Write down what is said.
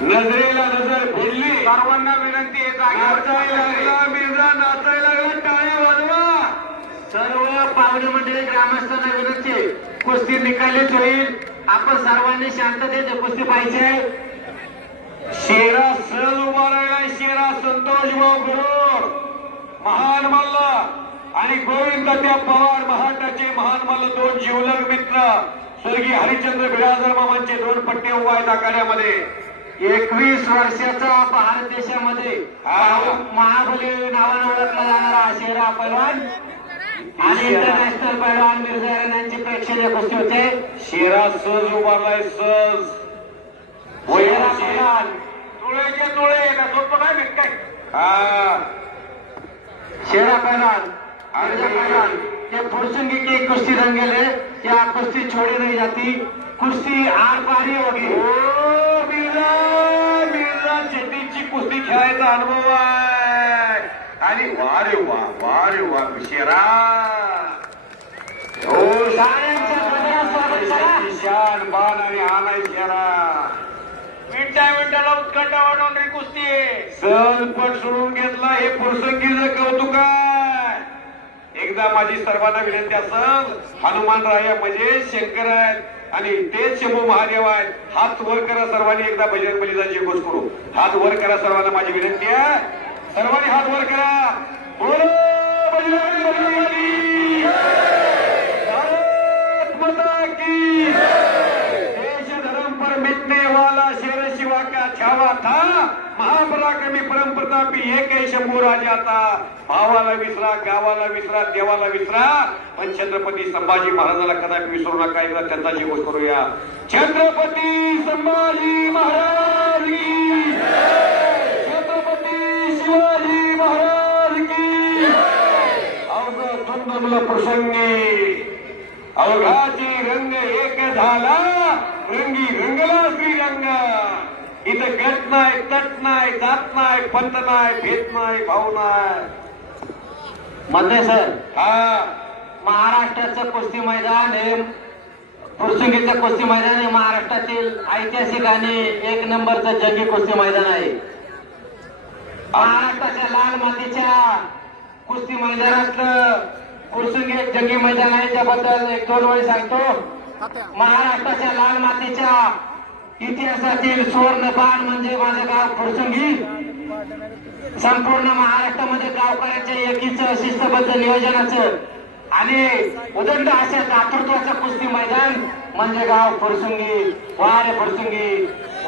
नजरेला नजर भिडली, सर्वांना विनंती आहे मिर्झा नाचायला लागला, टाळ्या वाजवा. सर्व पाहुणे मंडळी ग्रामस्थांना विनंती आहे, कुस्ती निकालीच होईल. आपण सर्वांनी शांततेत कुस्ती पाहिजे. शेरा सहज उभा राहिला, शेरा संतोष भाऊ गुरु महान मल्ल आणि गोविंद त्या पवार महाराष्ट्राचे महान मल्ल, दोन जीवलग मित्र स्वर्गीय हरिश्चंद्र बिराजदार मामांचे दोन पट्टे उभा आहेत आखाड्यामध्ये. 21 वर्षाचा भारत देशामध्ये महाबली नावाने ओळखला जाणारा शेरा पैलवान आणि इंटरनॅशनल पैलवान मिर्झा यांची प्रेक्षणीय कुस्ती होते. शेरा सहज उभारलाय, सहज शेरा पैलवान तुळेचे तुळे का सोपं काय भेट काय. हा शेरा पैलवान मिर्झा पैलवान ये फुरसुंगी की कुश्ती रंगेले, क्या कुश्ती छोड़ी नहीं जाती, कुश्ती आर पारी होगी. ओ मिर्झा, मिर्झा शेतीची कुस्ती खेळायचा अनुभव आहे आणि वा रे वा शेरा. हो साऱ्यांच्या पदरात स्वागत करा. शान बाण आणि आलाय शेरा. मिनिटाला उत्कंठा वाढवणारी कुस्ती आहे. सहज पट सोडून घेतला, हे फुरसंगीचं कौतुक आहे. एकदा माझी सर्वांना विनंती असं, हनुमानराया म्हणजे शंकर आहेत आणि तेच शंभू महादेव आहेत. हात वर करा सर्वांनी, एकदा बजरंग बलीचा जयघोष करू. हात वर करा सर्वांना, माझी विनंती आहे, सर्वांनी हात वर करा. बोलो बजरंग बली, भारत माता की. देश धर्म पर मिटने वाला शेर शिवा का छावा था, महापराक्रमी परमप्रतापी एक शंभू राजा था. भावाला विसरा, गावाला विसरा, देवाला विसरा, पण छत्रपती संभाजी महाराजाला कदापि विसरू नका. एकदा त्यांचा जयघोष करूया. छत्रपती संभाजी महाराज की, छत्रपती शिवाजी महाराज की. अवघ धुंदमल प्रसंगी अवघाची रंग एक झाला, रंगी रंगला श्रीरंग. इथं गट नाही, तट नाही, जात नाही, पंत नाही, भेद नाही, भाऊ नाही. मध्ये सर, हा महाराष्ट्राचं कुस्ती मैदान हे फुरसुंगीचं कुस्ती मैदान हे महाराष्ट्रातील ऐतिहासिक आणि एक नंबरचं जंगी कुस्ती मैदान आहे. महाराष्ट्राच्या लाल मातीच्या कुस्ती मैदानातलं फुरसुंगी एक जंगी मैदान आहे. त्याबद्दल 1-2 वेळ सांगतो. महाराष्ट्राच्या लाल मातीच्या इतिहासातील सुवर्ण बाण म्हणजे माझं गाव फुरसुंगी. संपूर्ण महाराष्ट्रामध्ये गावकऱ्यांच्या एकीचं शिस्तबद्ध नियोजनाचं आणि उदंड अशा दातृत्वाचं कुस्ती मैदान म्हणजे गाव फुरसुंगी. वा रे फुरसुंगी,